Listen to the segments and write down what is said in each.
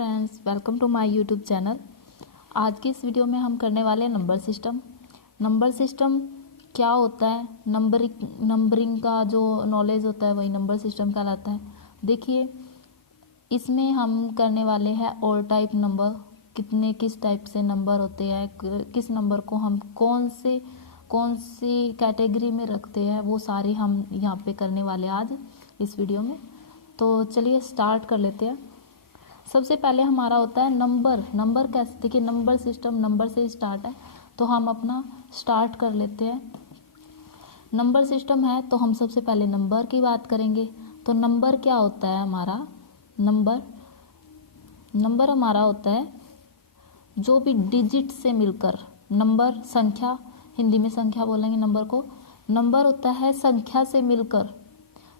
Friends, welcome to my YouTube channel. आज की इस वीडियो में हम करने वाले हैं नंबर सिस्टम। नंबर सिस्टम क्या होता है, नंबरिंग का जो नॉलेज होता है वही नंबर सिस्टम कहलाता है। देखिए, इसमें हम करने वाले हैं ऑल टाइप नंबर, किस टाइप से नंबर होते हैं, किस नंबर को हम कौन सी कैटेगरी में रखते हैं, वो सारे हम यहाँ पे करने वाले हैं आज इस वीडियो में। तो चलिए स्टार्ट कर लेते हैं। सबसे पहले हमारा होता है नंबर कैसे, देखिए नंबर सिस्टम नंबर से स्टार्ट है, तो हम अपना स्टार्ट कर लेते हैं। नंबर सिस्टम है तो हम सबसे पहले नंबर की बात करेंगे। तो नंबर क्या होता है हमारा, नंबर हमारा होता है जो भी डिजिट से मिलकर, नंबर संख्या, हिंदी में संख्या बोलेंगे नंबर को। नंबर होता है संख्या से मिलकर,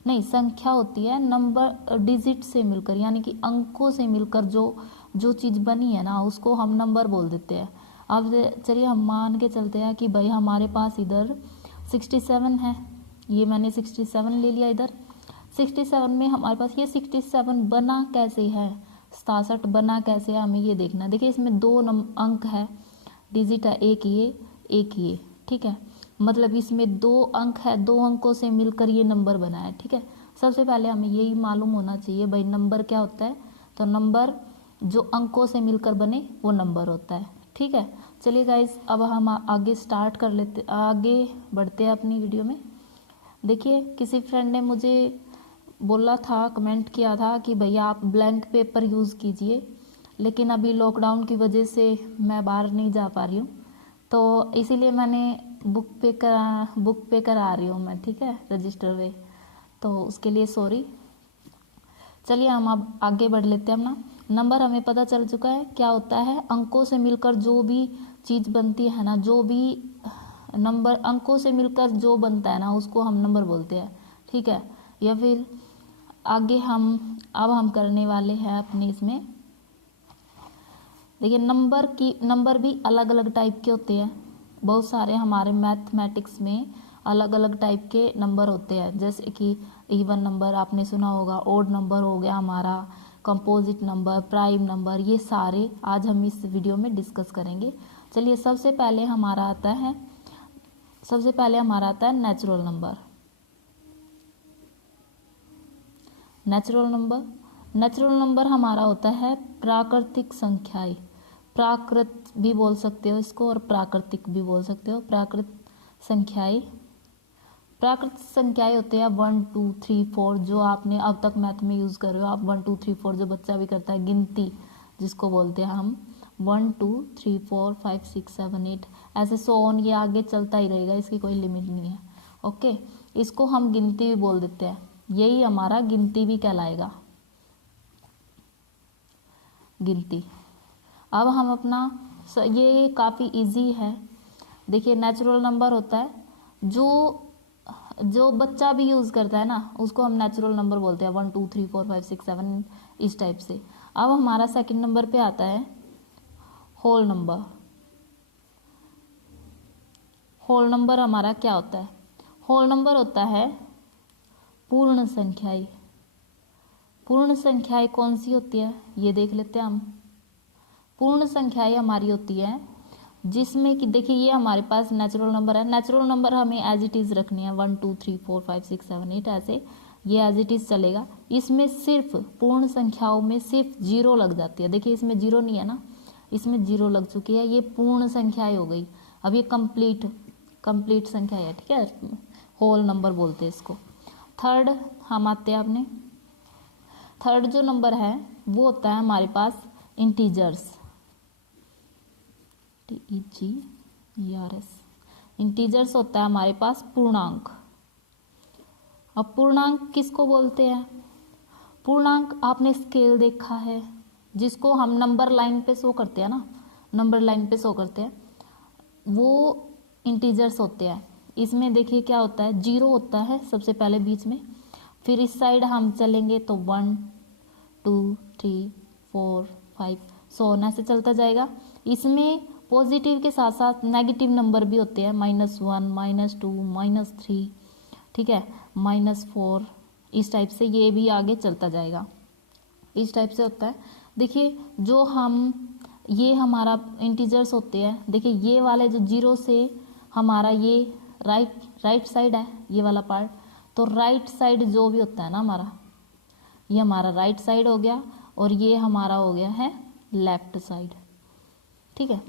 नहीं संख्या होती है नंबर डिजिट से मिलकर, यानी कि अंकों से मिलकर जो चीज़ बनी है ना, उसको हम नंबर बोल देते हैं। अब चलिए हम मान के चलते हैं कि भाई हमारे पास इधर 67 है, ये मैंने 67 ले लिया। इधर 67 में हमारे पास ये 67 बना कैसे है, 67 बना कैसे है, हमें ये देखना। देखिए इसमें दो अंक है, डिजिट है, एक ये, ठीक है। मतलब इसमें दो अंक है, दो अंकों से मिलकर ये नंबर बना है, ठीक है। सबसे पहले हमें यही मालूम होना चाहिए भाई नंबर क्या होता है। तो नंबर जो अंकों से मिलकर बने वो नंबर होता है, ठीक है। चलिए गाइज, अब हम आगे स्टार्ट कर लेते, आगे बढ़ते हैं अपनी वीडियो में। देखिए किसी फ्रेंड ने मुझे बोला था, कमेंट किया था कि भैया आप ब्लैंक पेपर यूज़ कीजिए, लेकिन अभी लॉकडाउन की वजह से मैं बाहर नहीं जा पा रही हूँ, तो इसीलिए मैंने बुक पे करा रही हूँ मैं, ठीक है, रजिस्टर पे। तो उसके लिए सॉरी। चलिए हम अब आगे बढ़ लेते हैं अपना। नंबर हमें पता चल चुका है क्या होता है, अंकों से मिलकर जो भी चीज़ बनती है ना, जो भी नंबर अंकों से मिलकर जो बनता है ना, उसको हम नंबर बोलते हैं, ठीक है। या फिर आगे अब हम करने वाले हैं अपने इसमें। देखिए नंबर भी अलग अलग टाइप के होते हैं, बहुत सारे हमारे मैथमेटिक्स में अलग अलग टाइप के नंबर होते हैं। जैसे कि इवन नंबर आपने सुना होगा, ओड नंबर हो गया हमारा, कंपोजिट नंबर, प्राइम नंबर, ये सारे आज हम इस वीडियो में डिस्कस करेंगे। चलिए सबसे पहले हमारा आता है नेचुरल नंबर। नेचुरल नंबर हमारा होता है प्राकृतिक संख्याएं। प्राकृत भी बोल सकते हो इसको और प्राकृतिक भी बोल सकते हो। प्राकृतिक संख्याएं होते हैं 1 2 3 4, जो आपने अब तक मैथ में यूज़ कर रहे हो आप। 1 2 3 4 जो बच्चा भी करता है, गिनती जिसको बोलते हैं हम, 1 2 3 4 5 6 7 8, ऐसे 100 ऑन, ये आगे चलता ही रहेगा, इसकी कोई लिमिट नहीं है। ओके, इसको हम गिनती भी बोल देते हैं, यही हमारा गिनती भी कहलाएगा, गिनती। अब हम अपना ये काफ़ी इजी है। देखिए नेचुरल नंबर होता है जो बच्चा भी यूज़ करता है ना, उसको हम नेचुरल नंबर बोलते हैं, 1 2 3 4 5 6 7 इस टाइप से। अब हमारा सेकंड नंबर पे आता है होल नंबर। होल नंबर हमारा क्या होता है, होल नंबर होता है पूर्ण संख्याएं। पूर्ण संख्याएं कौन सी होती है ये देख लेते हैं हम। पूर्ण संख्याएं हमारी होती है जिसमें कि देखिए ये हमारे पास नेचुरल नंबर है। नेचुरल नंबर हमें एज इट इज़ रखनी है, 1 2 3 4 5 6 7 8, ऐसे ये एज इट इज़ चलेगा। इसमें सिर्फ पूर्ण संख्याओं में सिर्फ जीरो लग जाती है। देखिए इसमें जीरो नहीं है ना, इसमें जीरो लग चुकी है, ये पूर्ण संख्याएं हो गई। अब ये कंप्लीट संख्या है, ठीक है, होल नंबर बोलते हैं इसको। थर्ड हम आते हैं अपने, थर्ड जो नंबर है वो होता है हमारे पास इंटीजर्स, TEGERS। इंटीजर्स होता है हमारे पास पूर्णांक। अब पूर्णांक किसको बोलते हैं, पूर्णांक आपने स्केल देखा है जिसको हम नंबर लाइन पे शो करते हैं ना, नंबर लाइन पे शो करते हैं, वो इंटीजर्स होते हैं। इसमें देखिए क्या होता है, जीरो होता है सबसे पहले बीच में, फिर इस साइड हम चलेंगे तो 1 2 3 4 5 100 ऐसे चलता जाएगा। इसमें पॉजिटिव के साथ साथ नेगेटिव नंबर भी होते हैं, -1 -2 -3, ठीक है, -4, इस टाइप से ये भी आगे चलता जाएगा, इस टाइप से होता है। देखिए जो हम ये हमारा इंटीजर्स होते हैं, देखिए ये वाले जो जीरो से हमारा ये राइट साइड है ये वाला पार्ट, तो राइट साइड जो भी होता है ना हमारा, ये हमारा राइट साइड हो गया और ये हमारा हो गया है लेफ्ट साइड। ठीक है,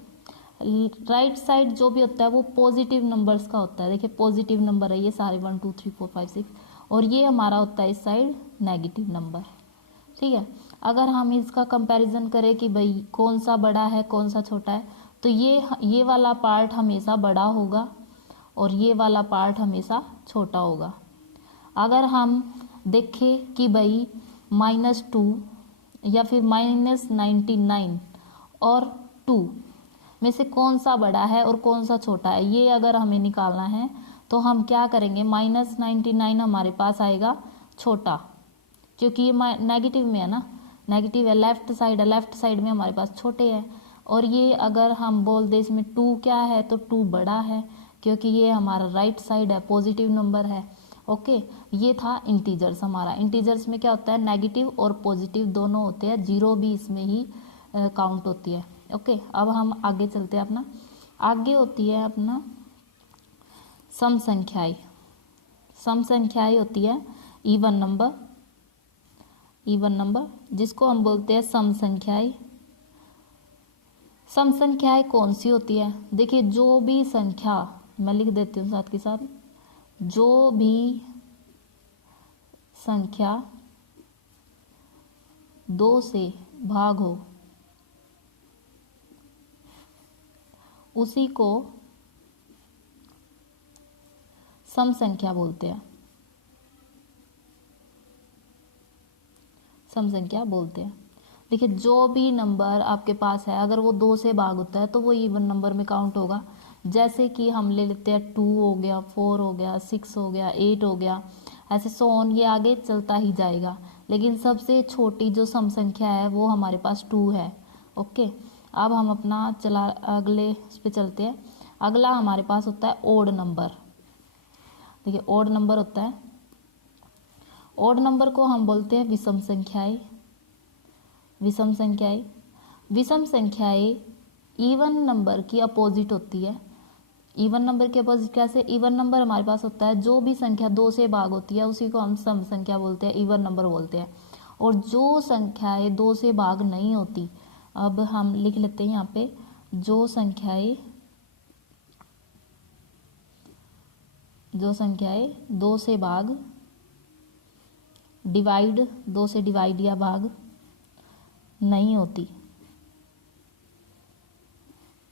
राइट साइड जो भी होता है वो पॉजिटिव नंबर्स का होता है। देखिए पॉजिटिव नंबर है ये सारे 1 2 3 4 5 6, और ये हमारा होता है इस साइड नेगेटिव नंबर। ठीक है, अगर हम इसका कंपैरिजन करें कि भाई कौन सा बड़ा है कौन सा छोटा है, तो ये वाला पार्ट हमेशा बड़ा होगा और ये वाला पार्ट हमेशा छोटा होगा। अगर हम देखें कि भाई -2 या फिर -99 और 2 में से कौन सा बड़ा है और कौन सा छोटा है, ये अगर हमें निकालना है तो हम क्या करेंगे, -99 हमारे पास आएगा छोटा, क्योंकि ये नेगेटिव में है ना, नेगेटिव है, लेफ्ट साइड है, लेफ्ट साइड में हमारे पास छोटे हैं। और ये अगर हम बोल दें इसमें 2 क्या है, तो 2 बड़ा है, क्योंकि ये हमारा राइट साइड है, पॉजिटिव नंबर है। ओके, ये था इंटीजर्स। हमारा इंटीजर्स में क्या होता है, नेगेटिव और पॉजिटिव दोनों होते हैं, जीरो भी इसमें ही काउंट होती है। ओके, अब हम आगे चलते हैं। अपना आगे होती है अपना सम संख्याएं। सम संख्याएं होती है इवन नंबर, इवन नंबर जिसको हम बोलते हैं सम संख्याएं। सम संख्याएं कौन सी होती है, देखिए जो भी संख्या, मैं लिख देती हूँ साथ के साथ, जो भी संख्या 2 से भाग हो उसी को सम संख्या बोलते हैं, सम संख्या बोलते हैं। देखिए जो भी नंबर आपके पास है अगर वो 2 से भाग होता है तो वो इवन नंबर में काउंट होगा। जैसे कि हम ले लेते हैं 2 हो गया, 4 हो गया, 6 हो गया, 8 हो गया, ऐसे सो ऑन, ये आगे चलता ही जाएगा। लेकिन सबसे छोटी जो सम संख्या है वो हमारे पास 2 है। ओके, अब हम अपना चला अगले इस पे चलते हैं। अगला हमारे पास होता है ओड नंबर। देखिए ओड नंबर होता है, ओड नंबर को हम बोलते हैं विषम संख्याएं। विषम संख्याएं, विषम संख्याएं इवन नंबर की अपोजिट होती है। इवन नंबर के अपोजिट कैसे, इवन नंबर हमारे पास होता है जो भी संख्या 2 से भाग होती है उसी को हम सम संख्या बोलते हैं, इवन नंबर बोलते हैं। और जो संख्याएं 2 से भाग नहीं होती, अब हम लिख लेते हैं यहाँ पे, जो संख्याएं 2 से भाग, डिवाइड 2 से डिवाइड या भाग नहीं होती,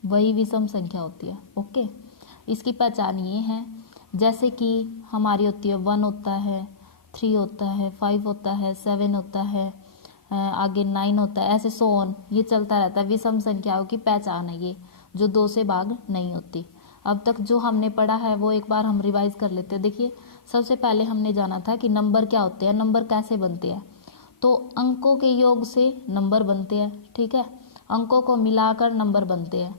वही विषम संख्या होती है। ओके, इसकी पहचान ये है, जैसे कि हमारी होती है 1 होता है, 3 होता है, 5 होता है, 7 होता है, आगे 9 होता है, ऐसे सो ऑन, ये चलता रहता है। विषम संख्याओं की पहचान है ये, जो 2 से भाग नहीं होती। अब तक जो हमने पढ़ा है वो एक बार हम रिवाइज कर लेते हैं। देखिए सबसे पहले हमने जाना था कि नंबर क्या होते हैं, नंबर कैसे बनते हैं, तो अंकों के योग से नंबर बनते हैं। ठीक है, अंकों को मिलाकर नंबर बनते हैं।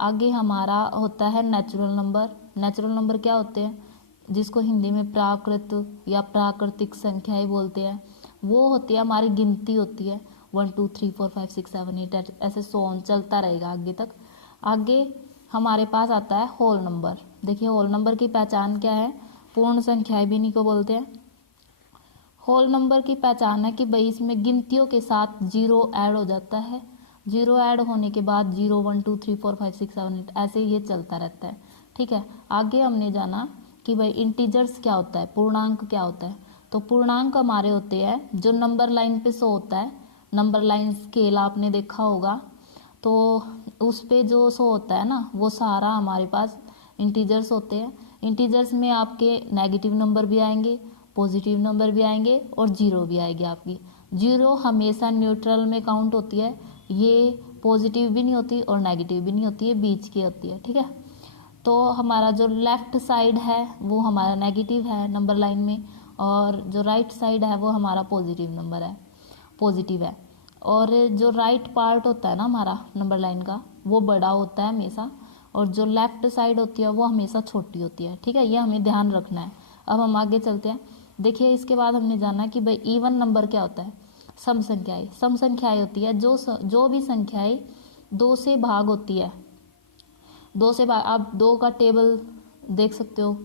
आगे हमारा होता है नेचुरल नंबर। नेचुरल नंबर क्या होते हैं, जिसको हिंदी में प्राकृत या प्राकृतिक संख्याएं बोलते हैं, वो होती है हमारी गिनती होती है 1 2 3 4 5 6 7 8 ऐसे सो ऑन चलता रहेगा आगे तक। आगे हमारे पास आता है होल नंबर। देखिए होल नंबर की पहचान क्या है, पूर्ण संख्याएं भी इन्हीं को बोलते हैं। होल नंबर की पहचान है कि भाई इसमें गिनतियों के साथ जीरो ऐड हो जाता है, जीरो ऐड होने के बाद 0 1 2 3 4 5 6 7 8 ऐसे ये चलता रहता है। ठीक है, आगे हमने जाना कि भाई इंटीजर्स क्या होता है, पूर्णांक क्या होता है। तो पूर्णांक हमारे होते हैं जो नंबर लाइन पे शो होता है, नंबर लाइन स्केल आपने देखा होगा, तो उस पे जो शो होता है ना वो सारा हमारे पास इंटीजर्स होते हैं। इंटीजर्स में आपके नेगेटिव नंबर भी आएंगे, पॉजिटिव नंबर भी आएंगे और जीरो भी आएगी आपकी। जीरो हमेशा न्यूट्रल में काउंट होती है, ये पॉजिटिव भी नहीं होती और नेगेटिव भी नहीं होती है, बीच की होती है। ठीक है, तो हमारा जो लेफ्ट साइड है वो हमारा नेगेटिव है नंबर लाइन में, और जो राइट साइड है वो हमारा पॉजिटिव नंबर है, पॉजिटिव है। और जो राइट पार्ट होता है ना हमारा नंबर लाइन का वो बड़ा होता है हमेशा, और जो लेफ्ट साइड होती है वो हमेशा छोटी होती है। ठीक है, ये हमें ध्यान रखना है। अब हम आगे चलते हैं। देखिए इसके बाद हमने जाना कि भाई इवन नंबर क्या होता है। सम संख्याएं, सम संख्याएं होती है जो भी संख्याएं 2 से भाग होती है, 2 से भाग, आप 2 का टेबल देख सकते हो,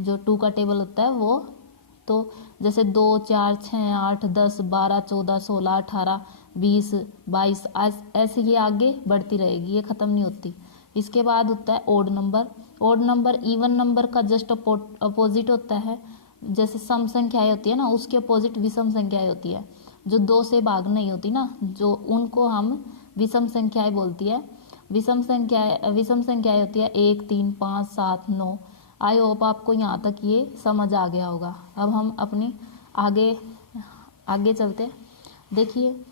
जो 2 का टेबल होता है वो, तो जैसे 2 4 6 8 10 12 14 16 18 20 22 ऐसे ही आगे बढ़ती रहेगी, ये ख़त्म नहीं होती। इसके बाद होता है odd number. Odd number even number का जस्ट अपोजिट होता है। जैसे सम संख्याएं होती है ना, उसके अपोजिट विषम संख्याएं होती है, जो 2 से भाग नहीं होती ना, जो उनको हम विषम संख्याएं बोलती है। विषम संख्याएं होती है 1 3 5 7 9। आई होप आपको यहाँ तक ये समझ आ गया होगा। अब हम अपनी आगे चलते। देखिए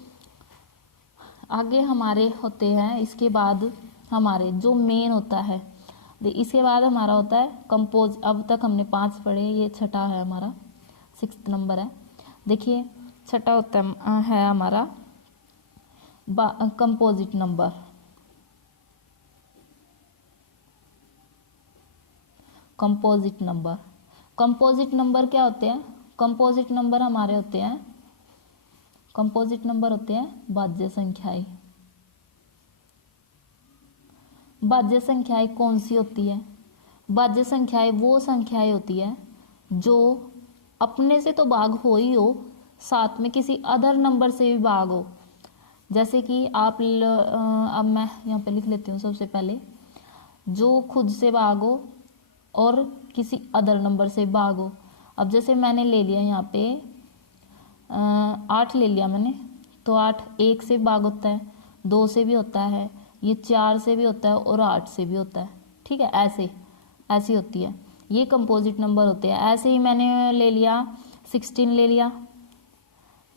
आगे हमारे होते हैं, इसके बाद हमारे जो मेन होता है, इसके बाद हमारा होता है कंपोज। अब तक हमने 5 पढ़े, ये छठा है हमारा, 6th नंबर है। देखिए छठा होता है हमारा composite number. Composite number, composite number क्या होते हैं? कंपोजिट नंबर हमारे होते हैं, कंपोजिट नंबर होते हैं भाज्य संख्याएं। भाज्य संख्याएं कौन सी होती है? भाज्य संख्याएं वो संख्याएं होती है जो अपने से तो भाग हो ही हो, साथ में किसी अदर नंबर से भी भाग हो। जैसे कि आप अब मैं यहाँ पे लिख लेती हूँ सबसे पहले, जो खुद से भाग हो और किसी अदर नंबर से भाग हो। अब जैसे मैंने ले लिया यहाँ पे 8 ले लिया मैंने, तो 8 1 से भाग होता है, 2 से भी होता है, ये 4 से भी होता है और 8 से भी होता है। ठीक है, ऐसी होती है, ये कंपोजिट नंबर होते हैं। ऐसे ही मैंने ले लिया 16 ले लिया,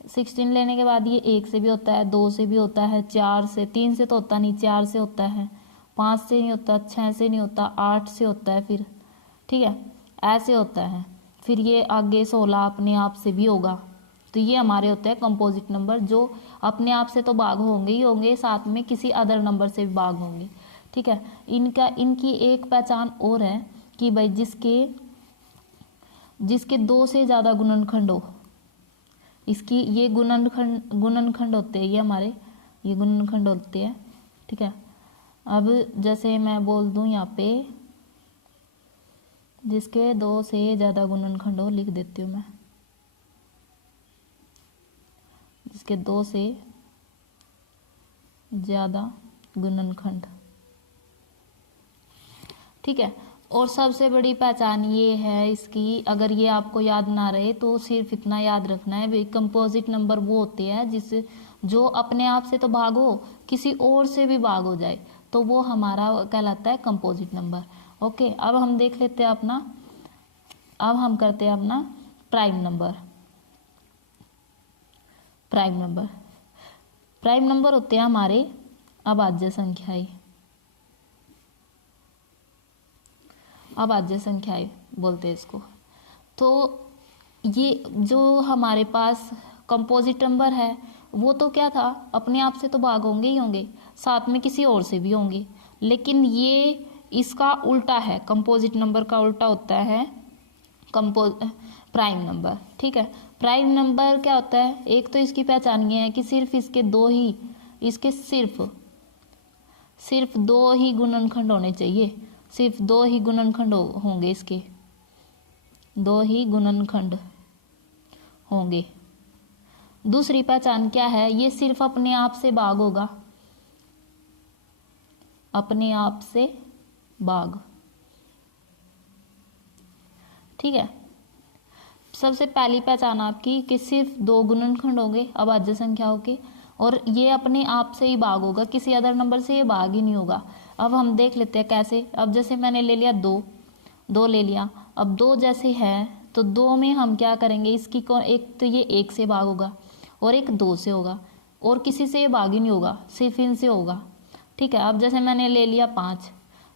16 लेने के बाद ये 1 से भी होता है, 2 से भी होता है, 4 से, 3 से तो होता नहीं, 4 से होता है, 5 से नहीं होता, 6 से नहीं होता, 8 से होता है फिर। ठीक है, ऐसे होता है। फिर ये आगे 16 अपने आप से भी होगा। तो ये हमारे होते हैं कंपोजिट नंबर, जो अपने आप से तो भाग होंगे ही होंगे, साथ में किसी अदर नंबर से भी भाग होंगे। ठीक है, इनकी एक पहचान और है कि भाई जिसके 2 से ज़्यादा गुणनखंड हो, इसकी ये गुणनखंड होते हैं, ये हमारे ये गुणनखंड होते हैं। ठीक है, अब जैसे मैं बोल दूं यहाँ पे, जिसके 2 से ज़्यादा गुणनखंड हो, लिख देती हूँ मैं, जिसके 2 से ज़्यादा गुणनखंड। ठीक है, और सबसे बड़ी पहचान ये है इसकी, अगर ये आपको याद ना रहे तो सिर्फ इतना याद रखना है भाई, कंपोजिट नंबर वो होते हैं जो अपने आप से तो भाग हो, किसी और से भी भाग हो जाए, तो वो हमारा कहलाता है कंपोजिट नंबर। ओके, अब हम देख लेते हैं अब हम करते हैं अपना प्राइम नंबर। प्राइम नंबर होते हैं हमारे अभाज्य संख्याएं। अभाज्य संख्याएं बोलते हैं इसको। तो ये जो हमारे पास कंपोजिट नंबर है, वो तो क्या था, अपने आप से तो भाग होंगे ही होंगे, साथ में किसी और से भी होंगे। लेकिन ये इसका उल्टा है, कंपोजिट नंबर का उल्टा होता है प्राइम नंबर। ठीक है, प्राइम नंबर क्या होता है? एक तो इसकी पहचान ये है कि सिर्फ सिर्फ दो ही गुणनखंड होने चाहिए, सिर्फ 2 ही गुणनखंड होंगे, इसके 2 ही गुणनखंड होंगे। दूसरी पहचान क्या है? ये सिर्फ अपने आप से भाग होगा, अपने आप से भाग। ठीक है, सबसे पहली पहचान आपकी कि सिर्फ 2 गुणनखंड होंगे अभाज्य संख्याओं के, और ये अपने आप से ही भाग होगा, किसी अदर नंबर से ये भाग ही नहीं होगा। अब हम देख लेते हैं कैसे। अब जैसे मैंने ले लिया 2 ले लिया, अब 2 जैसे है तो 2 में हम क्या करेंगे, इसकी एक तो ये 1 से भाग होगा और एक 2 से होगा, और किसी से ये भाग ही नहीं होगा, सिर्फ इनसे होगा। ठीक है, अब जैसे मैंने ले लिया 5,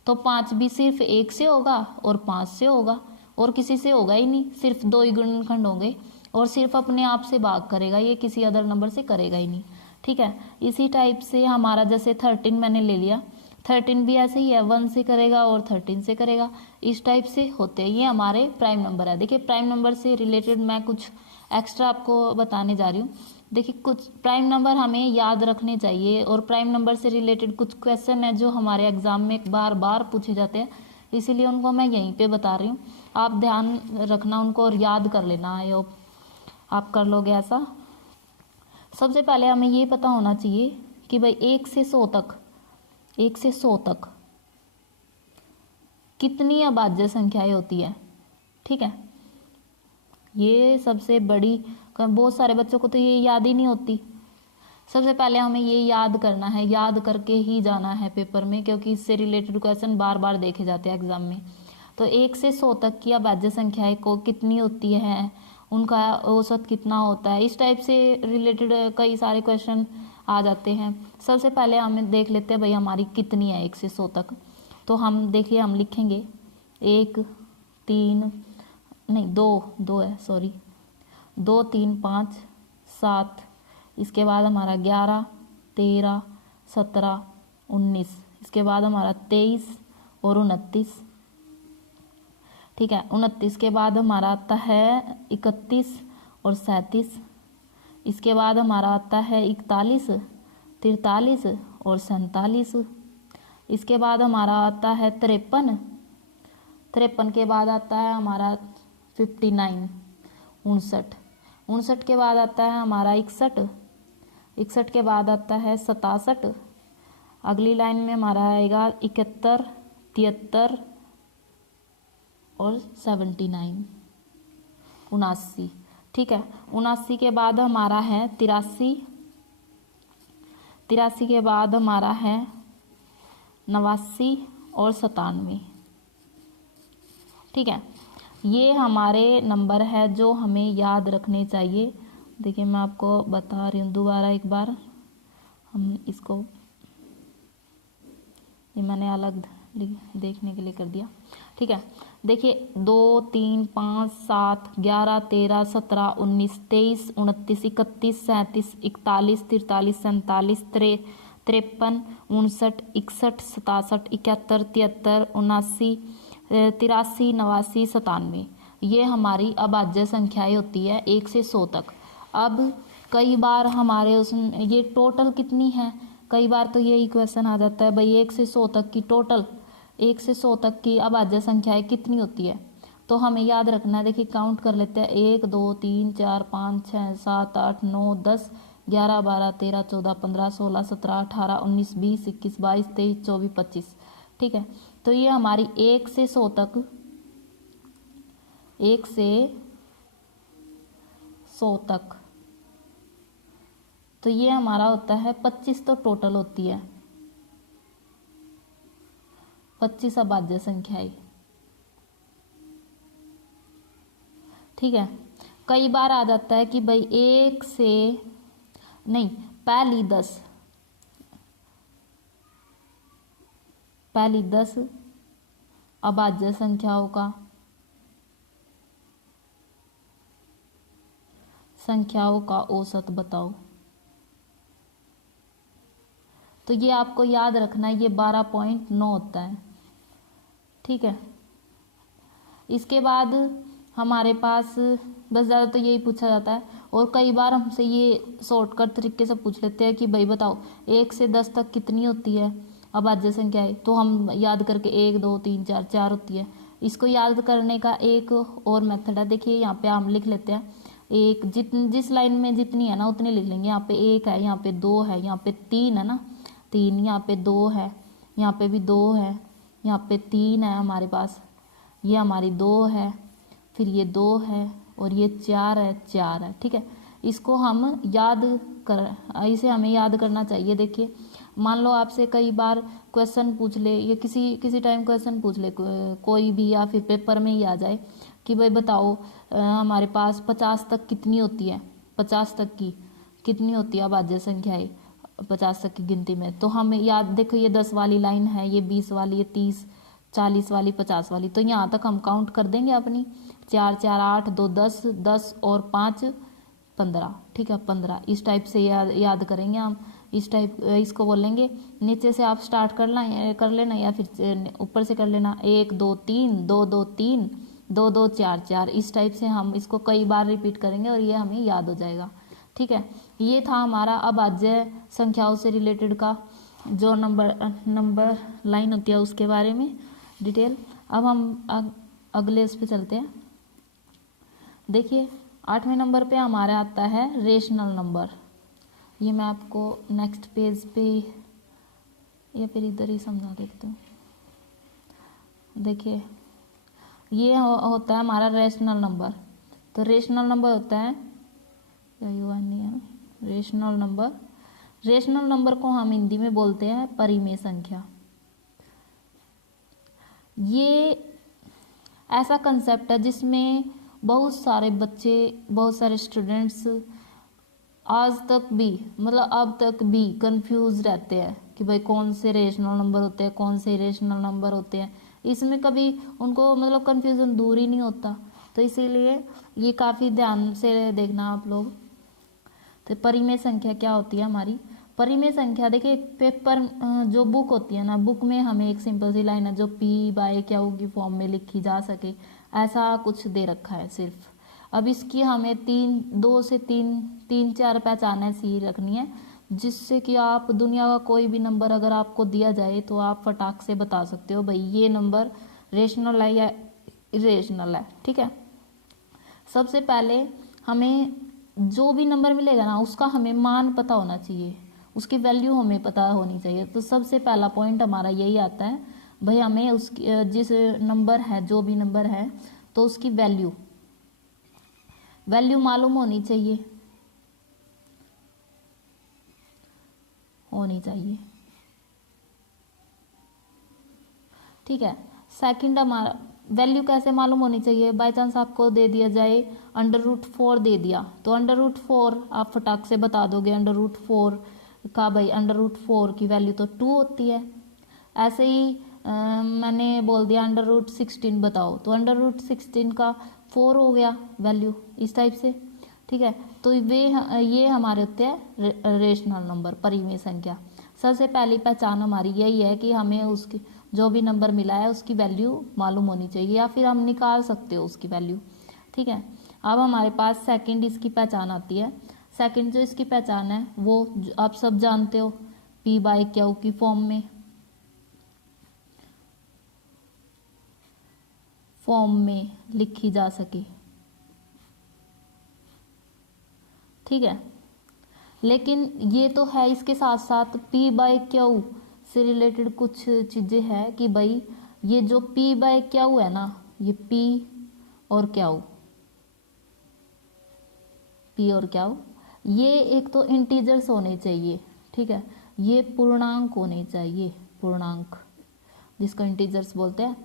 तो 5 भी सिर्फ 1 से होगा और 5 से होगा, और किसी से होगा ही नहीं, सिर्फ 2 ही गुणनखंड होंगे, और सिर्फ अपने आप से भाग करेगा, ये किसी अदर नंबर से करेगा ही नहीं। ठीक है, इसी टाइप से हमारा जैसे 13 मैंने ले लिया, 13 भी ऐसे ही है, 1 से करेगा और 13 से करेगा, इस टाइप से होते हैं। ये हमारे प्राइम नंबर है। देखिए, प्राइम नंबर से रिलेटेड मैं कुछ एक्स्ट्रा आपको बताने जा रही हूँ। देखिए कुछ प्राइम नंबर हमें याद रखने चाहिए, और प्राइम नंबर से रिलेटेड कुछ क्वेश्चन है जो हमारे एग्जाम में बार बार पूछे जाते हैं, इसीलिए उनको मैं यहीं पे बता रही हूँ। आप ध्यान रखना उनको और याद कर लेना। आई होप आप कर लोगे ऐसा। सबसे पहले हमें ये पता होना चाहिए कि भाई 1 से 100 तक कितनी अभाज्य संख्याएं होती है। ठीक है, ये सबसे बड़ी, बहुत सारे बच्चों को तो ये याद ही नहीं होती। सबसे पहले हमें ये याद करना है, याद करके ही जाना है पेपर में, क्योंकि इससे रिलेटेड क्वेश्चन बार बार देखे जाते हैं एग्जाम में। तो 1 से 100 तक की अभाज्य संख्याएं को कितनी होती है, उनका औसत कितना होता है, इस टाइप से रिलेटेड कई सारे क्वेश्चन आ जाते हैं। सबसे पहले हम देख लेते हैं भाई हमारी कितनी है 1 से 100 तक। तो हम देखिए, हम लिखेंगे 1 3 नहीं 2 है, सॉरी 2 3 5 7, इसके बाद हमारा 11 13 17 19, इसके बाद हमारा 23 और 29। ठीक है, 29 के बाद हमारा आता है 31 और 37, इसके बाद हमारा आता है 41 43 और 47, इसके बाद हमारा आता है 53 के बाद आता है हमारा 59 59 के बाद आता है हमारा 61 के बाद आता है 67, अगली लाइन में हमारा आएगा 71 73 और 79 79। ठीक है, 79 के बाद हमारा है 83 के बाद हमारा है 89 और 97। ठीक है, ये हमारे नंबर है जो हमें याद रखने चाहिए। देखिए मैं आपको बता रही हूँ दोबारा एक बार, हम इसको, ये मैंने अलग देखने के लिए कर दिया। ठीक है, देखिए 2 3 5 7 11 13 17 19 23 29 31 37 41 43 47 53 53 59 61 67 71 73 79 83 89 97, ये हमारी अभाज्य संख्याएं होती है 1 से 100 तक। अब कई बार हमारे उसमें ये टोटल कितनी है, कई बार तो यही क्वेश्चन आ जाता है भाई 1 से 100 तक की टोटल, 1 से 100 तक की अभाज्य संख्याएं कितनी होती है। तो हमें याद रखना है, देखिए काउंट कर लेते हैं 1 2 3 4 5 6 7 8 9 10 11 12 13 14 15 16 17 18 19 20 21 22 23 24 25। ठीक है, तो ये हमारी 1 से 100 तक, 1 से 100 तक, तो ये हमारा होता है 25। तो टोटल होती है 25 अभाज्य संख्याएं। ठीक है, कई बार आ जाता है कि भाई 1 से नहीं, पहली 10 अभाज्य संख्याओं का औसत बताओ। तो ये आपको याद रखना है, ये 12.9 होता है। ठीक है, इसके बाद हमारे पास बस ज़्यादा तो यही पूछा जाता है, और कई बार हमसे ये शॉर्टकट तरीके से पूछ लेते हैं कि भाई बताओ 1 से 10 तक कितनी होती है अभाज्य संख्याएं। तो हम याद करके 1 2 3 4 4 होती है। इसको याद करने का एक और मेथड है, देखिए यहाँ पे हम लिख लेते हैं, एक जिस लाइन में जितनी है ना उतनी लिख लेंगे। यहाँ पे 1 है, यहाँ पे 2 है, यहाँ पे 3 है ना, 3, यहाँ पे 2 है, यहाँ पे भी 2 है, यहाँ पे 3 है हमारे पास, ये हमारी 2 है, फिर ये 2 है, और ये 4 है। ठीक है, इसको हम इसे हमें याद करना चाहिए। देखिए मान लो आपसे कई बार क्वेश्चन पूछ ले, या किसी टाइम क्वेश्चन पूछ ले कोई भी, या फिर पेपर में ही आ जाए कि भाई बताओ हमारे पास 50 तक कितनी होती है, 50 तक की कितनी होती है अभाज्य संख्याएं 50 तक की गिनती में। तो हमें याद, देखो ये 10 वाली लाइन है, ये 20 वाली, ये 30 40 वाली, 50 वाली, तो यहाँ तक हम काउंट कर देंगे अपनी। 4 4 8 2 10 10 और 5 15। ठीक है, 15 इस टाइप से याद करेंगे हम। इस टाइप इसको बोलेंगे, नीचे से आप स्टार्ट कर लेना या फिर ऊपर से कर लेना, 1 2 3 2 2 3 2 2 4 4, इस टाइप से हम इसको कई बार रिपीट करेंगे और ये हमें याद हो जाएगा। ठीक है, ये था हमारा अभाज्य संख्याओं से रिलेटेड का जो नंबर लाइन होती है उसके बारे में डिटेल। अब हम अगले उस पे चलते हैं। देखिए 8वें नंबर पे हमारा आता है रेशनल नंबर। ये मैं आपको नेक्स्ट पेज पे या फिर इधर ही समझा देती हूँ। देखिए ये होता है हमारा रेशनल नंबर। तो रेशनल नंबर होता है रेशनल नंबर। रेशनल नंबर को हम हिंदी में बोलते हैं परिमेय संख्या। ये ऐसा कंसेप्ट है जिसमें बहुत सारे बच्चे, बहुत सारे स्टूडेंट्स आज तक भी, मतलब अब तक भी कंफ्यूज रहते हैं कि भाई कौन से रेशनल नंबर होते हैं, कौन से इरेशनल नंबर होते हैं। इसमें कभी उनको मतलब कंफ्यूजन दूर ही नहीं होता। तो इसीलिए ये काफ़ी ध्यान से देखना आप लोग। तो परिमेय संख्या क्या होती है हमारी? परिमेय संख्या देखिए पेपर जो बुक होती है ना, बुक में हमें एक सिंपल सी लाइन है जो P/Q की फॉर्म में लिखी जा सके, ऐसा कुछ दे रखा है सिर्फ। अब इसकी हमें दो से तीन चार पहचान ऐसी ही रखनी है जिससे कि आप दुनिया का कोई भी नंबर अगर आपको दिया जाए तो आप फटाक से बता सकते हो भाई ये नंबर रेशनल है या इरेशनल है। ठीक है, सबसे पहले हमें जो भी नंबर मिलेगा ना उसका हमें मान पता होना चाहिए, उसकी वैल्यू हमें पता होनी चाहिए। तो सबसे पहला पॉइंट हमारा यही आता है भाई हमें उसकी जिस नंबर है, जो भी नंबर है, तो उसकी वैल्यू मालूम होनी चाहिए। ठीक है, सेकंड हमारा वैल्यू कैसे मालूम होनी चाहिए? बाय चांस आपको दे दिया जाए √4 दे दिया तो √4 आप फटाक से बता दोगे √4 का भाई √4 की वैल्यू तो 2 होती है। ऐसे ही मैंने बोल दिया √16 बताओ तो √16 का 4 हो गया वैल्यू, इस टाइप से। ठीक है, तो ये हमारे होते हैं रेशनल नंबर, परिमेय संख्या। सबसे पहली पहचान हमारी यही है कि हमें उसकी जो भी नंबर मिला है उसकी वैल्यू मालूम होनी चाहिए या फिर हम निकाल सकते हो उसकी वैल्यू। ठीक है, अब हमारे पास सेकंड इसकी पहचान आती है। सेकंड जो इसकी पहचान है वो आप सब जानते हो, P/Q की फॉर्म में लिखी जा सके। ठीक है, लेकिन ये तो है, इसके साथ साथ P/Q से रिलेटेड कुछ चीज़ें हैं कि भाई ये जो P/Q है ना, ये P और Q, ये एक तो इंटीजर्स होने चाहिए। ठीक है, ये पूर्णांक होने चाहिए, पूर्णांक जिसको इंटीजर्स बोलते हैं,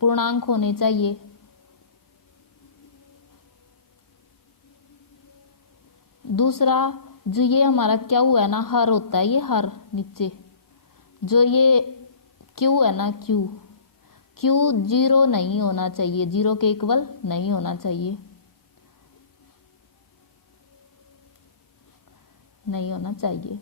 पूर्णांक होने चाहिए। दूसरा जो ये हमारा Q है ना, हर होता है, ये हर नीचे जो ये Q है ना, Q 0 नहीं होना चाहिए, 0 के इक्वल नहीं होना चाहिए,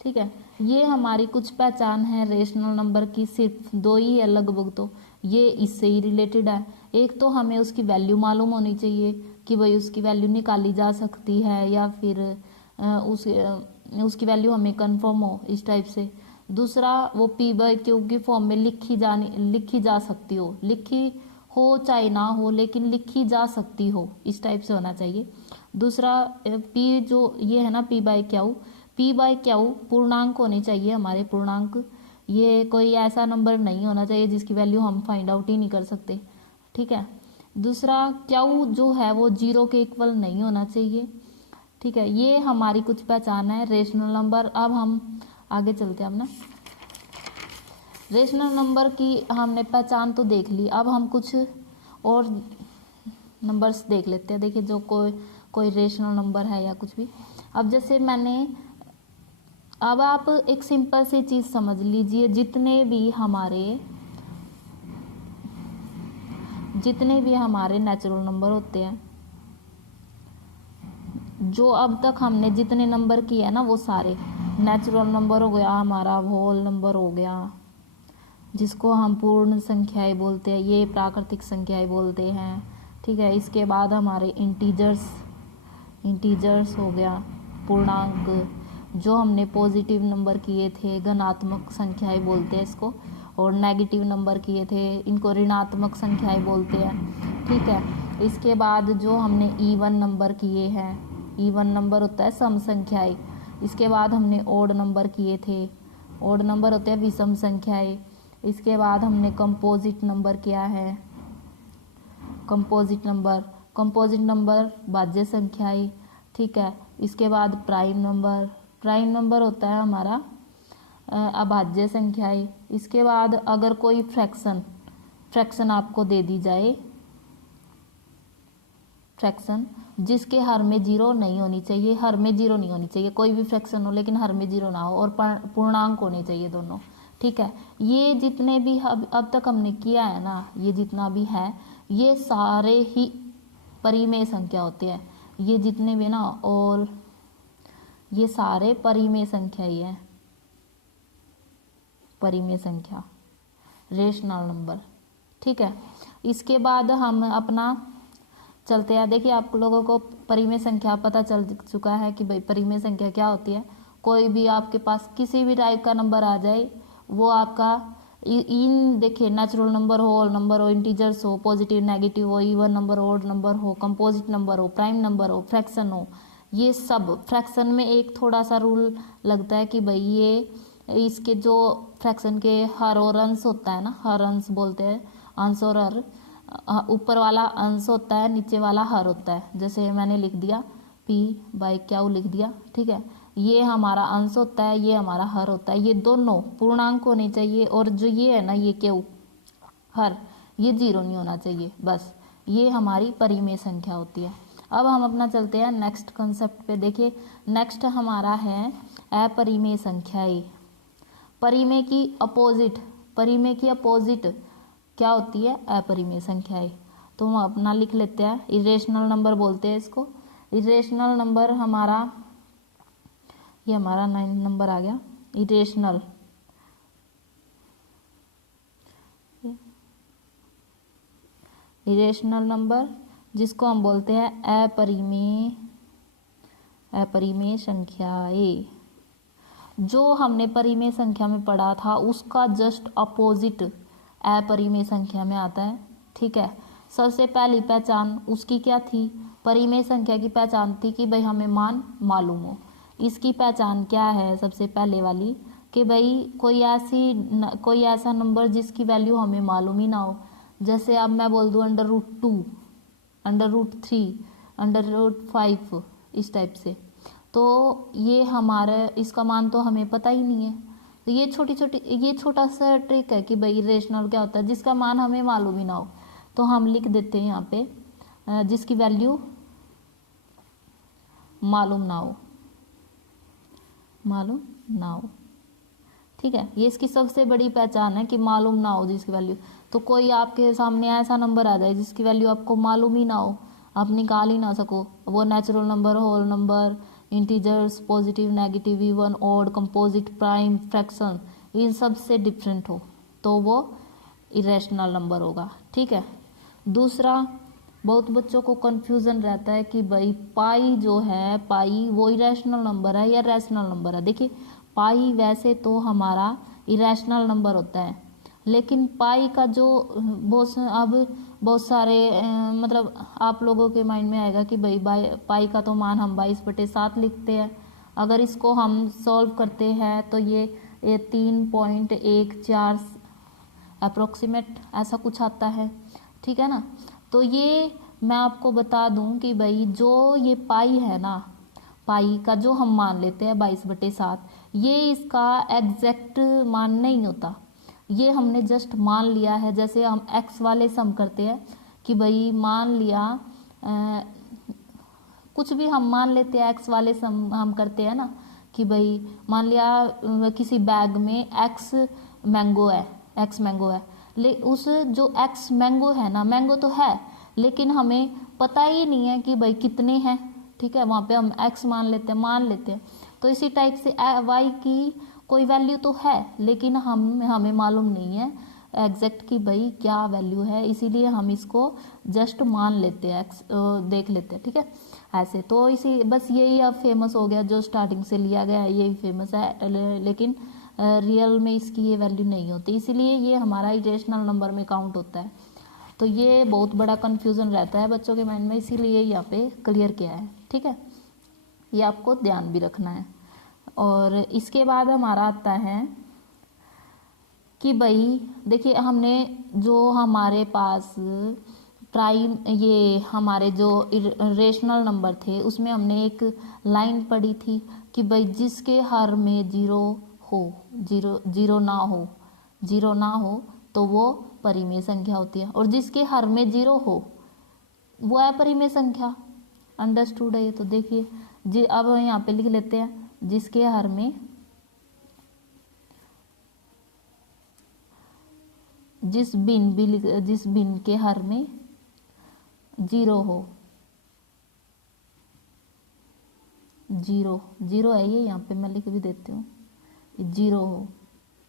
ठीक है, ये हमारी कुछ पहचान है रेशनल नंबर की, सिर्फ 2 ही है लगभग, तो ये इससे ही रिलेटेड है। एक तो हमें उसकी वैल्यू मालूम होनी चाहिए कि भाई उसकी वैल्यू निकाली जा सकती है या फिर उसकी वैल्यू हमें कंफर्म हो, इस टाइप से। दूसरा वो P/Q की फॉर्म में लिखी जा सकती हो, लिखी हो चाहे ना हो लेकिन लिखी जा सकती हो, इस टाइप से होना चाहिए। दूसरा P जो ये है ना P/Q पूर्णांक होने चाहिए हमारे, पूर्णांक। ये कोई ऐसा नंबर नहीं होना चाहिए जिसकी वैल्यू हम फाइंड आउट ही नहीं कर सकते। ठीक है, दूसरा Q जो है वो 0 के इक्वल नहीं होना चाहिए। ठीक है, ये हमारी कुछ पहचान है रेशनल नंबर। अब हम आगे चलते हैं अपना। रेशनल नंबर की हमने पहचान तो देख ली, अब हम कुछ और नंबर्स देख लेते हैं। देखिए जो कोई रेशनल नंबर है या कुछ भी। अब जैसे अब आप एक सिंपल सी चीज़ समझ लीजिए, जितने भी हमारे नेचुरल नंबर होते हैं, जो अब तक हमने जितने नंबर किए हैं ना वो सारे नेचुरल नंबर हो गया, हमारा होल नंबर हो गया जिसको हम पूर्ण संख्याएं बोलते हैं, ये प्राकृतिक संख्याएं बोलते हैं। ठीक है, इसके बाद हमारे इंटीजर्स, इंटीजर्स हो गया, पूर्णांक जो हमने पॉजिटिव नंबर किए थे, धनात्मक संख्याएं बोलते हैं इसको, और नेगेटिव नंबर किए थे इनको ऋणात्मक संख्याएं बोलते हैं। ठीक है, इसके बाद जो हमने इवन नंबर किए हैं, इवन नंबर होता है सम संख्याएं। इसके बाद हमने ओड नंबर किए थे, ओड नंबर होते हैं विषम संख्याएं। इसके बाद हमने कंपोजिट नंबर किया है, कंपोजिट नंबर भाज्य संख्याएं। ठीक है, इसके बाद प्राइम नंबर होता है हमारा अभाज्य संख्याएं। इसके बाद अगर कोई फ्रैक्शन आपको दे दी जाए, फ्रैक्शन जिसके हर में जीरो नहीं होनी चाहिए, हर में जीरो नहीं होनी चाहिए, कोई भी फ्रैक्शन हो लेकिन हर में जीरो ना हो, और पूर्णांक होने चाहिए दोनों। ठीक है, ये जितने भी अब तक हमने किया है ना, ये जितना भी है ये सारे ही परिमेय संख्या होते हैं, ये जितने भी ना, और ये सारे परिमेय संख्या ही है, परिमेय संख्या, रेशनल नंबर। ठीक है, इसके बाद हम अपना चलते हैं। देखिए आप लोगों को परिमेय संख्या पता चल चुका है कि भाई परिमेय संख्या क्या होती है। कोई भी आपके पास किसी भी टाइप का नंबर आ जाए, वो आपका इन देखिए नेचुरल नंबर हो, होल नंबर हो, इंटीजर्स हो, पॉजिटिव नेगेटिव हो, इवन नंबर हो, ओड नंबर हो, कंपोजिट नंबर हो, प्राइम नंबर हो, फ्रैक्शन हो, ये सब फ्रैक्शन में एक थोड़ा सा रूल लगता है कि भाई ये इसके जो फ्रैक्शन के हर और अंश होता है ना, हर अंश बोलते हैं, अंश और हर, ऊपर वाला अंश होता है, नीचे वाला हर होता है। जैसे मैंने लिख दिया p/q लिख दिया। ठीक है, ये हमारा अंश होता है, ये हमारा हर होता है, ये दोनों पूर्णांक होने चाहिए, और जो ये है ना ये q हर, ये जीरो नहीं होना चाहिए, बस ये हमारी परिमेय संख्या होती है। अब हम अपना चलते हैं नेक्स्ट कंसेप्ट पे। देखिए नेक्स्ट हमारा है अपरिमेय संख्याएं। परिमेय की अपोजिट क्या होती है? अपरिमेय संख्याएं। तो हम अपना लिख लेते हैं, इरेशनल नंबर बोलते हैं इसको। इरेशनल नंबर हमारा, ये हमारा 9 नंबर आ गया, इरेशनल नंबर जिसको हम बोलते हैं अपरिमेय संख्याएं। जो हमने परिमेय संख्या में पढ़ा था उसका जस्ट अपोजिट अपरिमेय संख्या में आता है। ठीक है, सबसे पहली पहचान उसकी क्या थी? परिमेय संख्या की पहचान थी कि भाई हमें मान मालूम हो। इसकी पहचान क्या है? सबसे पहले वाली कि भाई कोई ऐसा नंबर जिसकी वैल्यू हमें मालूम ही ना हो। जैसे अब मैं बोल दूं √2, √3, √5, इस टाइप से, तो ये हमारा इसका मान तो हमें पता ही नहीं है। तो ये छोटा सा ट्रिक है कि भाई रेशनल क्या होता है, जिसका मान हमें मालूम ही ना हो। तो हम लिख देते हैं यहाँ पे जिसकी वैल्यू मालूम ना हो। ठीक है, ये इसकी सबसे बड़ी पहचान है कि मालूम ना हो जिसकी वैल्यू। तो कोई आपके सामने ऐसा नंबर आ जाए जिसकी वैल्यू आपको मालूम ही ना हो, आप निकाल ही ना सको, वो natural number, whole number, integers, positive, negative, even, odd, composite, prime, fraction, इन सब से डिफरेंट हो, तो वो इरेशनल नंबर होगा। ठीक है, दूसरा, बहुत बच्चों को कंफ्यूजन रहता है कि भाई पाई जो है, पाई वो इरेशनल नंबर है या रैशनल नंबर है। देखिए पाई वैसे तो हमारा इरेशनल नंबर होता है, लेकिन पाई का जो बहुत सारे मतलब आप लोगों के माइंड में आएगा कि भाई पाई का तो मान हम 22/7 लिखते हैं। अगर इसको हम सॉल्व करते हैं तो ये 3.14 अप्रोक्सीमेट ऐसा कुछ आता है। ठीक है ना, तो ये मैं आपको बता दूं कि भाई जो ये पाई है ना, पाई का जो हम मान लेते हैं 22/7, ये इसका एग्जैक्ट मान नहीं होता, ये हमने जस्ट मान लिया है। जैसे हम एक्स वाले सम करते हैं कि भाई मान लिया कुछ भी हम मान लेते हैं, एक्स वाले सम हम करते हैं ना कि भाई मान लिया किसी बैग में एक्स मैंगो है, उस जो एक्स मैंगो है ना, मैंगो तो है लेकिन हमें पता ही नहीं है कि भाई कितने हैं। ठीक है, वहाँ पे हम एक्स मान लेते हैं। तो इसी टाइप से वाई की कोई वैल्यू तो है लेकिन हमें मालूम नहीं है एग्जैक्ट कि भाई क्या वैल्यू है, इसीलिए हम इसको जस्ट मान लेते हैं, एक्स देख लेते हैं। ठीक है, ऐसे। तो इसी बस यही अब फेमस हो गया, जो स्टार्टिंग से लिया गया है यही फेमस है, लेकिन रियल में इसकी ये वैल्यू नहीं होती, इसीलिए ये हमारा इरेशनल नंबर में काउंट होता है। तो ये बहुत बड़ा कन्फ्यूज़न रहता है बच्चों के माइंड में, इसीलिए यहाँ पे क्लियर किया है, ठीक है। ये आपको ध्यान भी रखना है। और इसके बाद हमारा आता है कि भाई देखिए, हमने जो हमारे पास प्राइम, ये हमारे जो रेशनल नंबर थे उसमें हमने एक लाइन पढ़ी थी कि भाई जिसके हर में जीरो हो, जीरो ना हो तो वो परिमेय संख्या होती है, और जिसके हर में जीरो हो वो है परिमेय संख्या। अंडरस्टूड है ये? तो देखिए जी, अब यहाँ पे लिख लेते हैं, जिसके हर में जिस बिन के हर में जीरो हो, जीरो है ये, यहाँ पे मैं लिख भी देती हूँ, जीरो हो,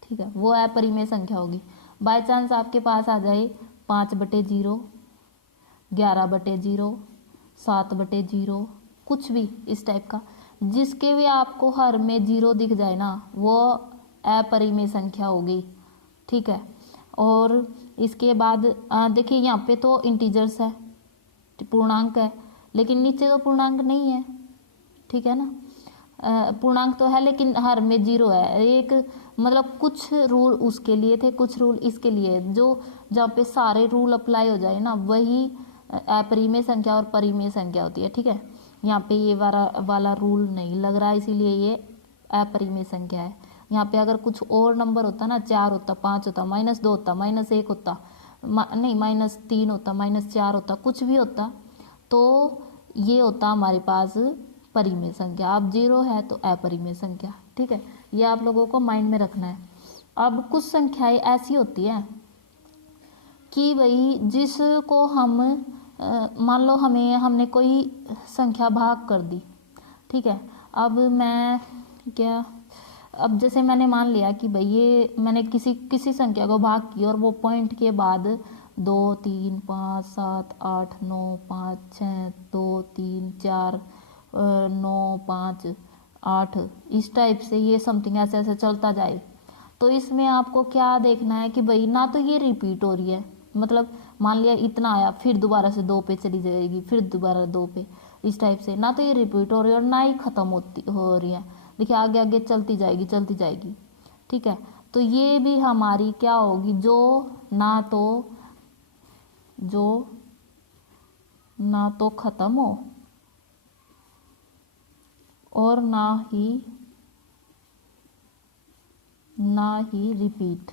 ठीक है, वो अपरिमेय संख्या होगी। बाय चांस आपके पास आ जाए 5/0, 11/0, 7/0, कुछ भी इस टाइप का, जिसके भी आपको हर में जीरो दिख जाए ना, वो अपरिमेय संख्या होगी, ठीक है। और इसके बाद देखिए यहाँ पे तो इंटीजर्स है, पूर्णांक है, लेकिन नीचे तो पूर्णांक नहीं है, ठीक है ना। पूर्णांक तो है लेकिन हर में जीरो है। एक मतलब कुछ रूल उसके लिए थे, कुछ रूल इसके लिए, जो जहाँ पे सारे रूल अप्लाई हो जाए ना, वही अपरिमेय संख्या और परिमेय संख्या होती है, ठीक है। यहाँ पे ये वाला रूल नहीं लग रहा है, इसीलिए ये अपरिमेय संख्या है। यहाँ पे अगर कुछ और नंबर होता ना, 4 होता, 5 होता, -2 होता, -1 होता, नहीं -3 होता, -4 होता, कुछ भी होता, तो ये होता हमारे पास परिमेय संख्या। अब जीरो है तो अपरिमेय संख्या, ठीक है। ये आप लोगों को माइंड में रखना है। अब कुछ संख्याएं ऐसी होती हैं कि भाई जिसको हम मान लो हमने कोई संख्या भाग कर दी, ठीक है। अब मैं क्या, अब जैसे मैंने मान लिया कि भाई ये मैंने किसी संख्या को भाग की, और वो पॉइंट के बाद 2 3 5 7 8 9 5 6 2 3 4 9 5 8 इस टाइप से ये समथिंग ऐसे ऐसे चलता जाए, तो इसमें आपको क्या देखना है कि भाई ना तो ये रिपीट हो रही है, मतलब मान लिया इतना आया, फिर दोबारा से 2 पे चली जाएगी, फिर दोबारा 2 पे, इस टाइप से ना तो ये रिपीट हो रही है और ना ही खत्म हो रही है। देखिए आगे आगे चलती जाएगी, ठीक है। तो ये भी हमारी क्या होगी, जो ना तो खत्म हो और ना ही रिपीट,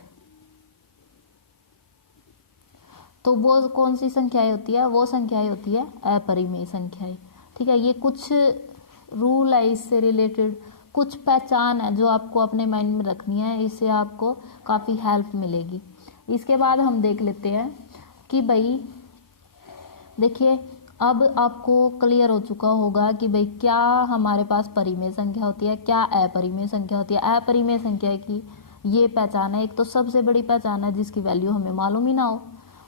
तो वो कौन सी संख्याएं होती है, वो संख्याएं होती है अपरिमेय संख्याएं, ठीक है। ये कुछ रूल है इससे रिलेटेड, कुछ पहचान है जो आपको अपने माइंड में रखनी है, इससे आपको काफ़ी हेल्प मिलेगी। इसके बाद हम देख लेते हैं कि भाई देखिए, अब आपको क्लियर हो चुका होगा कि भाई क्या हमारे पास परिमेय संख्या होती है, क्या अपरिमेय संख्या होती है। अपरिमेय संख्या की ये पहचान है, एक तो सबसे बड़ी पहचान है जिसकी वैल्यू हमें मालूम ही ना हो।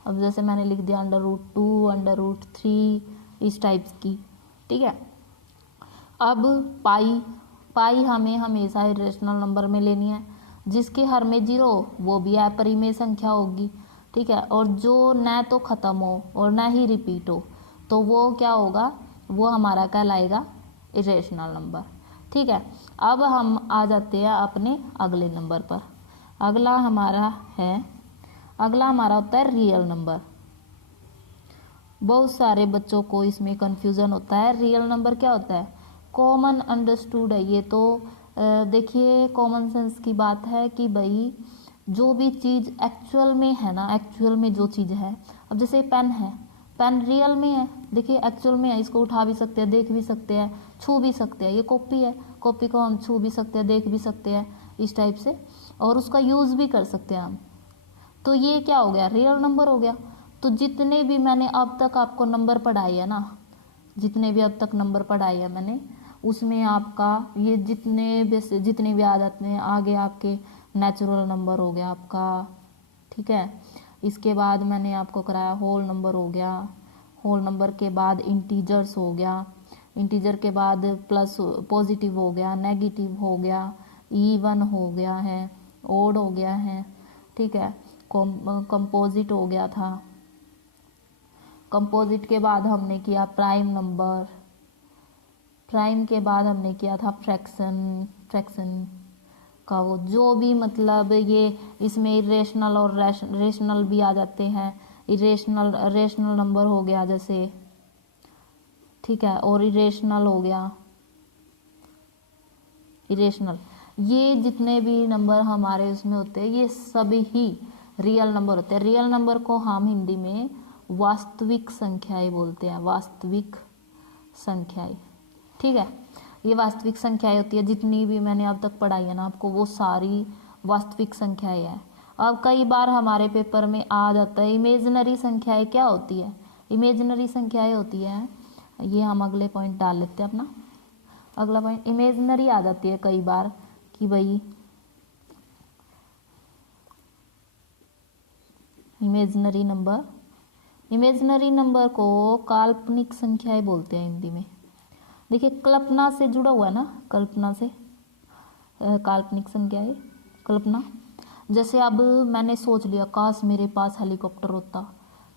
अब जैसे मैंने लिख दिया √2, √3 इस टाइप्स की, ठीक है। अब पाई हमें हमेशा इरेशनल नंबर में लेनी है, जिसके हर में जीरो वो भी अपरिमेय संख्या होगी, ठीक है। और जो न तो ख़त्म हो और न ही रिपीट हो, तो वो क्या होगा, वो हमारा कहलाएगा इरेशनल नंबर, ठीक है। अब हम आ जाते हैं अपने अगले नंबर पर। अगला हमारा होता है रियल नंबर। बहुत सारे बच्चों को इसमें कन्फ्यूज़न होता है। रियल नंबर क्या होता है, कॉमन अंडरस्टूड है ये तो। देखिए कॉमन सेंस की बात है कि भाई जो भी चीज़ एक्चुअल में है ना, एक्चुअल में जो चीज़ है, अब जैसे पेन है, पेन रियल में है, देखिए एक्चुअल में है, इसको उठा भी सकते हैं, देख भी सकते हैं, छू भी सकते हैं। ये कॉपी है, कॉपी को हम छू भी सकते हैं, देख भी सकते हैं, इस टाइप से, और उसका यूज़ भी कर सकते हैं हम। तो ये क्या हो गया, रियल नंबर हो गया। तो जितने भी मैंने अब तक आपको नंबर पढ़ाए है ना, जितने भी अब तक नंबर पढ़ाए हैं मैंने, उसमें आपका ये जितने भी आ जाते हैं आगे, आपके नेचुरल नंबर हो गया आपका, ठीक है। इसके बाद मैंने आपको कराया होल नंबर हो गया, होल नंबर के बाद इंटीजर्स हो गया, इंटीजर के बाद प्लस पॉजिटिव हो गया, नेगेटिव हो गया, इवन हो गया है, ओड हो गया है, ठीक है, कंपोजिट हो गया था। कंपोजिट के बाद हमने किया प्राइम नंबर, प्राइम के बाद हमने किया था फ्रैक्शन, फ्रैक्शन का वो जो भी मतलब ये इसमें इरेशनल और रेशनल भी आ जाते हैं। इरेशनल रेशनल नंबर हो गया जैसे, ठीक है, और इरेशनल हो गया, इरेशनल, ये जितने भी नंबर हमारे उसमें होते हैं ये सभी ही रियल नंबर होते हैं। रियल नंबर को हम हिंदी में वास्तविक संख्याएं बोलते हैं, वास्तविक संख्याएं, ठीक है। ये वास्तविक संख्याएं होती है, जितनी भी मैंने अब तक पढ़ाई है ना आपको, वो सारी वास्तविक संख्याएं हैं। अब कई बार हमारे पेपर में आ जाता है इमेजिनरी संख्याएं क्या होती है। इमेजिनरी संख्याएं होती है, ये हम अगले पॉइंट डाल लेते हैं अपना अगला पॉइंट। इमेजिनरी आ जाती है कई बार कि भाई इमेजिनरी नंबर, इमेजिनरी नंबर को काल्पनिक संख्याएं बोलते हैं हिंदी में। देखिए कल्पना से जुड़ा हुआ है ना, कल्पना से काल्पनिक संख्याएं, कल्पना। जैसे अब मैंने सोच लिया काश मेरे पास हेलीकॉप्टर होता,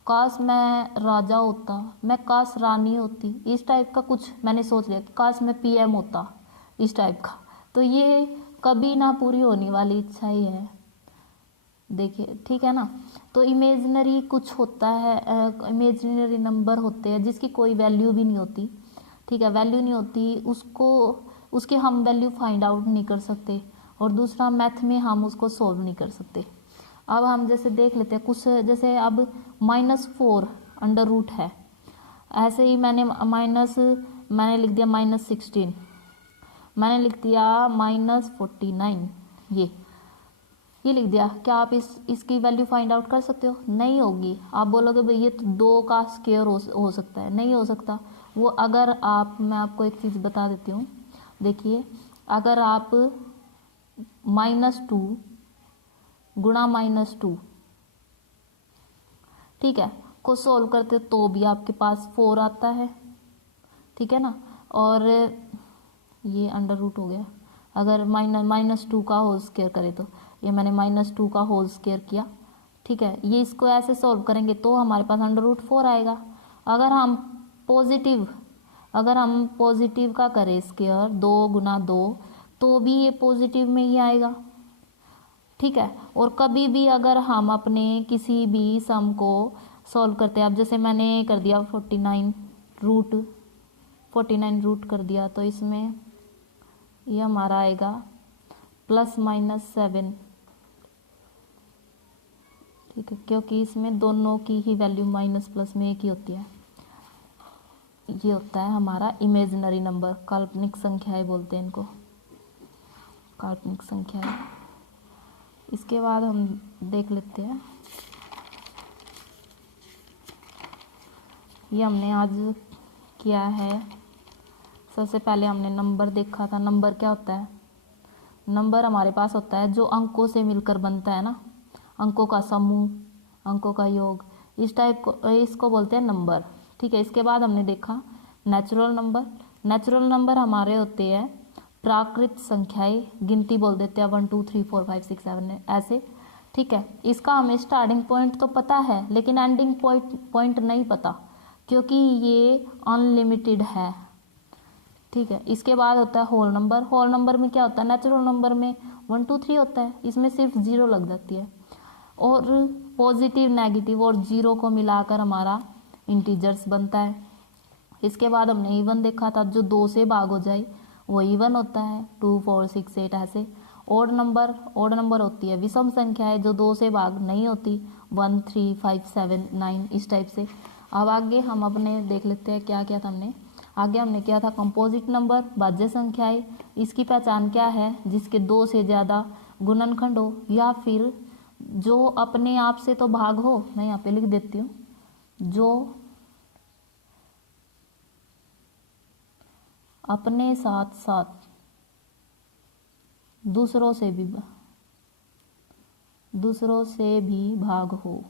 काश मैं राजा होता, मैं काश रानी होती, इस टाइप का कुछ मैंने सोच लिया कि काश मैं पीएम होता, इस टाइप का। तो ये कभी ना पूरी होने वाली इच्छा ही है, देखिए, ठीक है ना। तो इमेजिनरी कुछ होता है, इमेजिनरी नंबर होते हैं जिसकी कोई वैल्यू भी नहीं होती, ठीक है, वैल्यू नहीं होती, उसको उसके हम वैल्यू फाइंड आउट नहीं कर सकते, और दूसरा मैथ में हम उसको सोल्व नहीं कर सकते। अब हम जैसे देख लेते हैं कुछ, जैसे अब -4 अंडर रूट है, ऐसे ही मैंने लिख दिया -16, मैंने लिख दिया -49, ये लिख दिया। क्या आप इसकी वैल्यू फाइंड आउट कर सकते हो? नहीं होगी। आप बोलोगे भाई ये तो 2 का स्क्वायर हो सकता है, नहीं हो सकता वो। अगर आप, मैं आपको एक चीज़ बता देती हूँ, देखिए अगर आप -2 गुणा -2, ठीक है, को सोल्व करते तो भी आपके पास 4 आता है, ठीक है ना। और ये अंडर रूट हो गया, अगर -2 का होल स्क्वायर करें तो ये मैंने -2 का होल स्क्वायर किया, ठीक है। ये इसको ऐसे सॉल्व करेंगे तो हमारे पास √4 आएगा। अगर हम पॉजिटिव का करें स्क्वायर 2 गुना 2 तो भी ये पॉजिटिव में ही आएगा, ठीक है। और कभी भी अगर हम अपने किसी भी सम को सॉल्व करते हैं, अब जैसे मैंने कर दिया 49 रूट कर दिया, तो इसमें ये हमारा आएगा ±7, ठीक है, क्योंकि इसमें दोनों की ही वैल्यू माइनस प्लस में एक ही होती है। ये होता है हमारा इमेजिनरी नंबर, काल्पनिक संख्याएं बोलते हैं इनको, काल्पनिक संख्याएं। इसके बाद हम देख लेते हैं, ये हमने आज किया है। सबसे पहले हमने नंबर देखा था। नंबर क्या होता है? नंबर हमारे पास होता है जो अंकों से मिलकर बनता है ना, अंकों का समूह, अंकों का योग, इस टाइप को, इसको बोलते हैं नंबर, ठीक है। इसके बाद हमने देखा नेचुरल नंबर। नेचुरल नंबर हमारे होते हैं प्राकृत संख्याएं, गिनती बोल देते हैं 1 2 3 4 5 6 7 ऐसे, ठीक है। इसका हमें स्टार्टिंग पॉइंट तो पता है लेकिन एंडिंग पॉइंट नहीं पता, क्योंकि ये अनलिमिटेड है, ठीक है। इसके बाद होता है होल नंबर। होल नंबर में क्या होता है? नेचुरल नंबर में 1 2 3 होता है, इसमें सिर्फ 0 लग जाती है, और पॉजिटिव, नेगेटिव और 0 को मिलाकर हमारा इंटीजर्स बनता है। इसके बाद हमने इवन देखा था, जो 2 से भाग हो जाए वो इवन होता है, 2 4 6 8 ऐसे। ओड नंबर होती है विषम संख्या है जो 2 से भाग नहीं होती, 1 3 5 7 9 इस टाइप से। अब आगे हम अपने देख लेते हैं क्या क्या था हमने। आगे हमने किया था कंपोजिट नंबर, भाज्य संख्याएं। इसकी पहचान क्या है? जिसके 2 से ज़्यादा गुणनखंड हो, या फिर जो अपने आप से तो भाग हो। मैं यहाँ पे लिख देती हूँ, जो अपने साथ साथ दूसरों से भी भाग हो।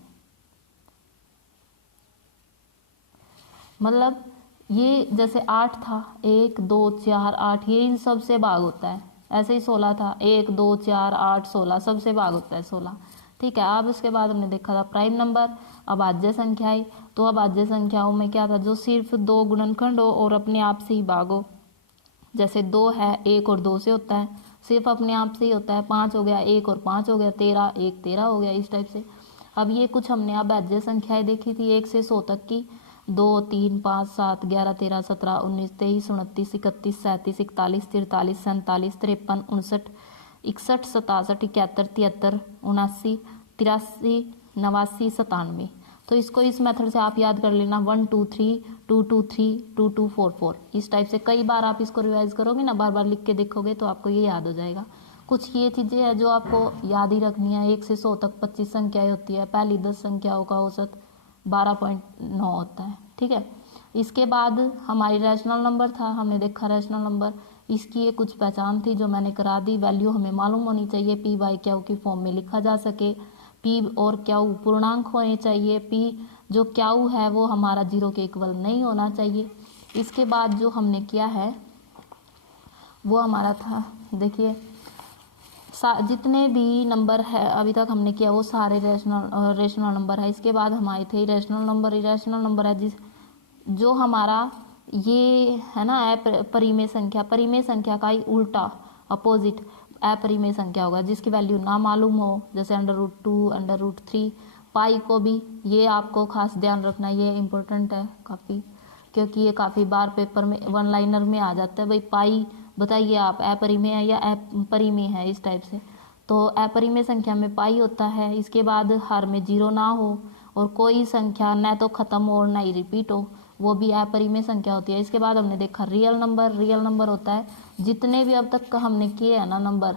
मतलब ये जैसे 8 था, 1 2 4 8, ये इन सब से भाग होता है। ऐसे ही 16 था, 1 2 4 8 16, सबसे भाग होता है 16। ठीक है। अब उसके बाद हमने देखा था प्राइम नंबर, अभाज्य संख्याएं। तो अभाज्य संख्याओं में क्या था, जो सिर्फ 2 गुणनखंड हो और अपने आप से ही भाग हो। जैसे 2 है, 1 और 2 से होता है, सिर्फ अपने आप से ही होता है। 5 हो गया, 1 और 5 हो गया, 13, 1 13 हो गया, इस टाइप से। अब ये कुछ हमने अभाज्य संख्याएं देखी थी 1 से 100 तक की। 2 3 5 7 11 13 17 19 23 29 31 37 41 43 47 53 59 61 67 71 73 79 83 89 97। तो इसको इस मेथड से आप याद कर लेना, 1 2 3 2 2 3 2 2 4 4, इस टाइप से कई बार आप इसको रिवाइज करोगे ना, बार बार लिख के देखोगे तो आपको ये याद हो जाएगा। कुछ ये चीज़ें हैं जो आपको याद ही रखनी है। 1 से 100 तक 25 संख्याएं होती है, पहली 10 संख्याओं का औसत 12.9 होता है। ठीक है। इसके बाद हमारी रैशनल नंबर था, हमने देखा रैशनल नंबर, इसकी ये कुछ पहचान थी जो मैंने करा दी। वैल्यू हमें मालूम होनी चाहिए, पी बाई क्यू की फॉर्म में लिखा जा सके। पी और क्यू पूर्णांक होने चाहिए। पी जो क्यू है वो हमारा 0 के इक्वल नहीं होना चाहिए। इसके बाद जो हमने किया है वो हमारा था, देखिए जितने भी नंबर है अभी तक हमने किया वो सारे रेशनल नंबर है। इसके बाद हमारे थे इरेशनल नंबर। इरेशनल नंबर है जो हमारा ये है ना अपरिमेय संख्या, परिमेय संख्या का ही उल्टा अपोजिट अपरिमेय संख्या होगा, जिसकी वैल्यू ना मालूम हो, जैसे √2 √3। पाई को भी ये आपको खास ध्यान रखना, ये इम्पोर्टेंट है काफ़ी, क्योंकि ये काफ़ी बार पेपर में 1 लाइनर में आ जाता है। भाई पाई बताइए आप अपरिमेय है या अपरिमेय है, इस टाइप से। तो अपरिमेय संख्या में पाई होता है। इसके बाद हर में 0 ना हो और कोई संख्या न तो ख़त्म हो और ना ही रिपीट हो, वो भी अपरिमेय संख्या होती है। इसके बाद हमने देखा रियल नंबर। रियल नंबर होता है जितने भी अब तक का हमने किए हैं ना नंबर,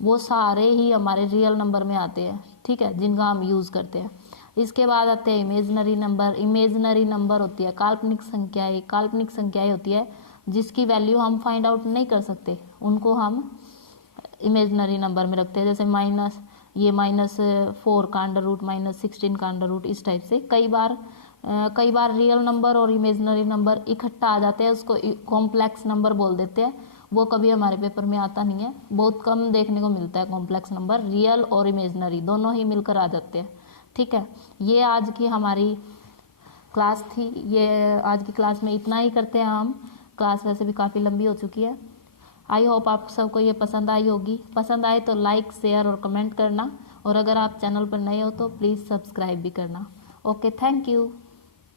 वो सारे ही हमारे रियल नंबर में आते हैं। ठीक है, जिनका हम यूज़ करते हैं। इसके बाद आते हैं इमेजनरी नंबर। इमेजनरी नंबर होती है काल्पनिक संख्याएं। काल्पनिक संख्याएं होती है जिसकी वैल्यू हम फाइंड आउट नहीं कर सकते, उनको हम इमेजनरी नंबर में रखते हैं। जैसे -4 का अंडर रूट, -16 का अंडर रूट, इस टाइप से। कई बार रियल नंबर और इमेजनरी नंबर इकट्ठा आ जाते हैं, उसको कॉम्प्लेक्स नंबर बोल देते हैं। वो कभी हमारे पेपर में आता नहीं है, बहुत कम देखने को मिलता है कॉम्प्लेक्स नंबर। रियल और इमेजनरी दोनों ही मिलकर आ जाते हैं। ठीक है, ये आज की हमारी क्लास थी। ये आज की क्लास में इतना ही करते हैं हम। क्लास वैसे भी काफ़ी लंबी हो चुकी है। आई होप आप सबको ये पसंद आई होगी। पसंद आए तो लाइक, शेयर और कमेंट करना, और अगर आप चैनल पर नए हो तो प्लीज़ सब्सक्राइब भी करना। Okay, thank you.